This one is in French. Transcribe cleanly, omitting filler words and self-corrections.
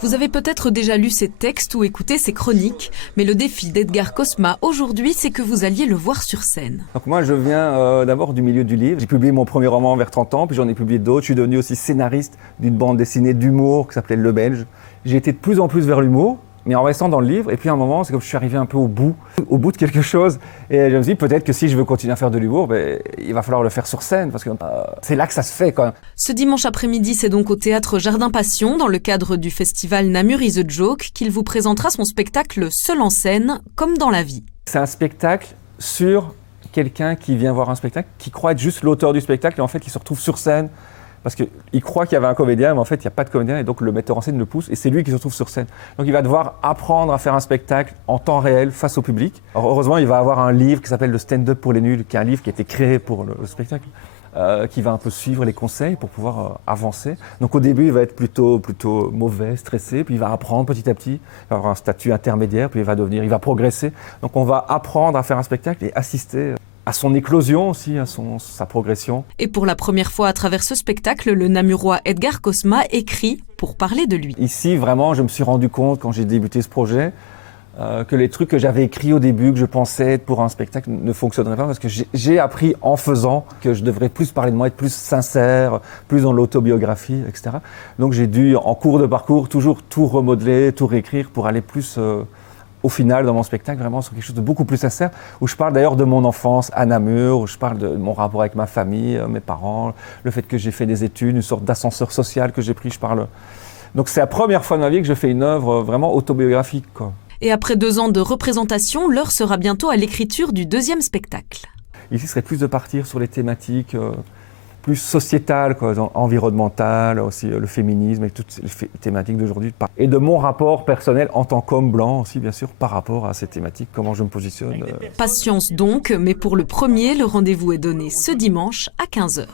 Vous avez peut-être déjà lu ses textes ou écouté ses chroniques, mais le défi d'Edgar Cosma aujourd'hui, c'est que vous alliez le voir sur scène. Donc moi, je viens d'abord du milieu du livre. J'ai publié mon premier roman vers 30 ans, puis j'en ai publié d'autres. Je suis devenu aussi scénariste d'une bande dessinée d'humour qui s'appelait Le Belge. J'ai été de plus en plus vers l'humour, mais en restant dans le livre. Et puis à un moment, c'est comme si je suis arrivé un peu au bout de quelque chose. Et je me suis dit, peut-être que si je veux continuer à faire de l'humour, il va falloir le faire sur scène, parce que c'est là que ça se fait quand même. Ce dimanche après-midi, c'est donc au Théâtre Jardin Passion, dans le cadre du festival Namur is a Joke, qu'il vous présentera son spectacle Seul en scène, comme dans la vie. C'est un spectacle sur quelqu'un qui vient voir un spectacle, qui croit être juste l'auteur du spectacle, et en fait, qui se retrouve sur scène. Parce qu'il croit qu'il y avait un comédien, mais en fait, il n'y a pas de comédien, et donc le metteur en scène le pousse, et c'est lui qui se retrouve sur scène. Donc il va devoir apprendre à faire un spectacle en temps réel face au public. Alors, heureusement, il va avoir un livre qui s'appelle Le Stand-up pour les nuls, qui est un livre qui a été créé pour le spectacle, qui va un peu suivre les conseils pour pouvoir avancer. Donc au début, il va être plutôt mauvais, stressé, puis il va apprendre petit à petit, il va avoir un statut intermédiaire, puis il va progresser. Donc on va apprendre à faire un spectacle et assister à son éclosion aussi, à sa progression. Et pour la première fois à travers ce spectacle, le Namurois Edgar Cosma écrit pour parler de lui. Ici, vraiment, je me suis rendu compte, quand j'ai débuté ce projet, que les trucs que j'avais écrits au début, que je pensais être pour un spectacle, ne fonctionneraient pas, parce que j'ai appris en faisant que je devrais plus parler de moi, être plus sincère, plus dans l'autobiographie, etc. Donc j'ai dû, en cours de parcours, toujours tout remodeler, tout réécrire pour aller plus... au final, dans mon spectacle, vraiment sur quelque chose de beaucoup plus sincère, où je parle d'ailleurs de mon enfance à Namur, où je parle de mon rapport avec ma famille, mes parents, le fait que j'ai fait des études, une sorte d'ascenseur social que j'ai pris, je parle. Donc c'est la première fois de ma vie que je fais une œuvre vraiment autobiographique, quoi. Et après 2 ans de représentation, l'heure sera bientôt à l'écriture du 2e spectacle. Ici, ce serait plus de partir sur les thématiques plus sociétales, quoi, environnementales, aussi le féminisme et toutes les thématiques d'aujourd'hui. Et de mon rapport personnel en tant qu'homme blanc aussi, bien sûr, par rapport à ces thématiques, comment je me positionne. Patience donc, mais pour le premier, le rendez-vous est donné ce dimanche à 15h.